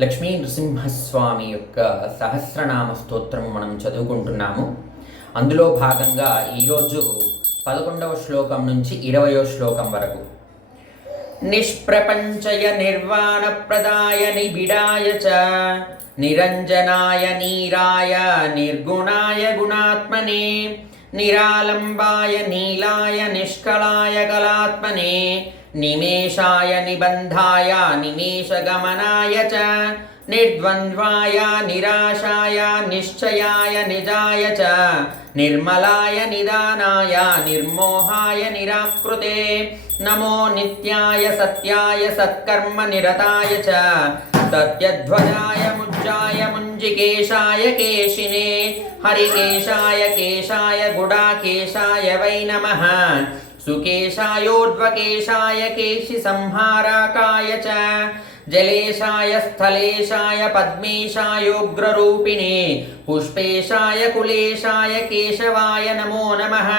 లక్ష్మీ నృసింహస్వామి యొక్క సహస్రనామ స్తోత్రం మనం చదువుకుంటున్నాము. అందులో భాగంగా ఈరోజు పదకొండవ శ్లోకం నుంచి ఇరవయో శ్లోకం వరకు. నిష్ప్రపంచయ నిర్వాణ ప్రదాయ నిబిడాయ చ నిరంజనాయ నీరాయ నిర్గుణాయ గుణాత్మనే నిరాలంబాయ నీలాయ నిష్కళాయ కళాత్మనే నిమేషాయ నిబంధాయ నిమేషగమనాయ చ నిర్ద్వంద్వాయ నిరాశాయ నిశ్చయాయ నిజాయ చ నిర్మలాయ నిదానాయ నిర్మోహాయ నిరాకృతే నమో నిత్యాయ సత్యాయ సత్కర్మ నిరతాయ तद्यध्वजाय मुज्जाय मुञ्जिकेशाय केशिने हरिकेशाय केशाय गुडाकेशाय वै नमः। सुकेशायोद्वकेशाय केशिसंहाराकाय च। जलेशाय स्थलेशाय पद्मेशायोग्ररूपिणे पुष्पेशाय कुलेशाय केशवाय नमो नमः।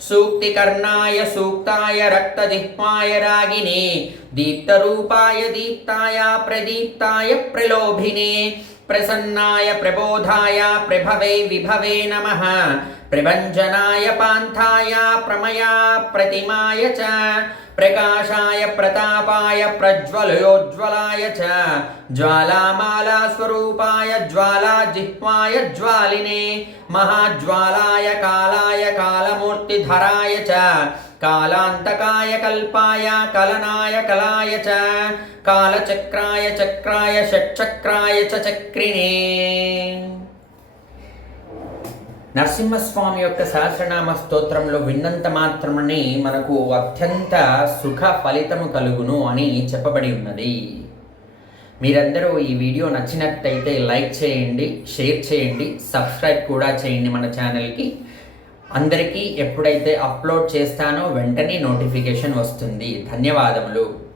सूक्तिकर्णाय सूक्ताय रक्तजिह्वाय रागिणे, दीप्तरूपाय दीप्ताय प्रदीप्ताय प्रलोभिने प्रसन्नाय प्रबोधाय, प्रभवे विभवे नमः। प्रभञ्जनाय पान्थाय, प्रमया प्रतिमाय च। प्रकाशाय प्रतापाय, प्रज्वलयोज्ज्वलाय च। ज्वालामालास्वरूपाय ज्वालाजिह्वाय ज्वालिने। महाज्वालाय कालाय काला జ్వాలినే చ కాలాంతకాయ కల్పాయ కలనాయ కలాయ చ కాలచక్రాయ చక్రాయ షట్చక్రాయ చ చక్రిణే. నరసింహస్వామి యొక్క సహస్రనామ స్తోత్రంలో విన్నంత మాత్రమని మనకు అత్యంత సుఖ ఫలితము కలుగును అని చెప్పబడి ఉన్నది. మీరందరూ ఈ వీడియో నచ్చినట్టయితే లైక్ చేయండి షేర్ చేయండి సబ్స్క్రైబ్ కూడా చేయండి మన ఛానల్కి. అందరికీ ఎప్పుడైతే అప్లోడ్ చేస్తానో వెంటనే నోటిఫికేషన్ వస్తుంది. ధన్యవాదములు.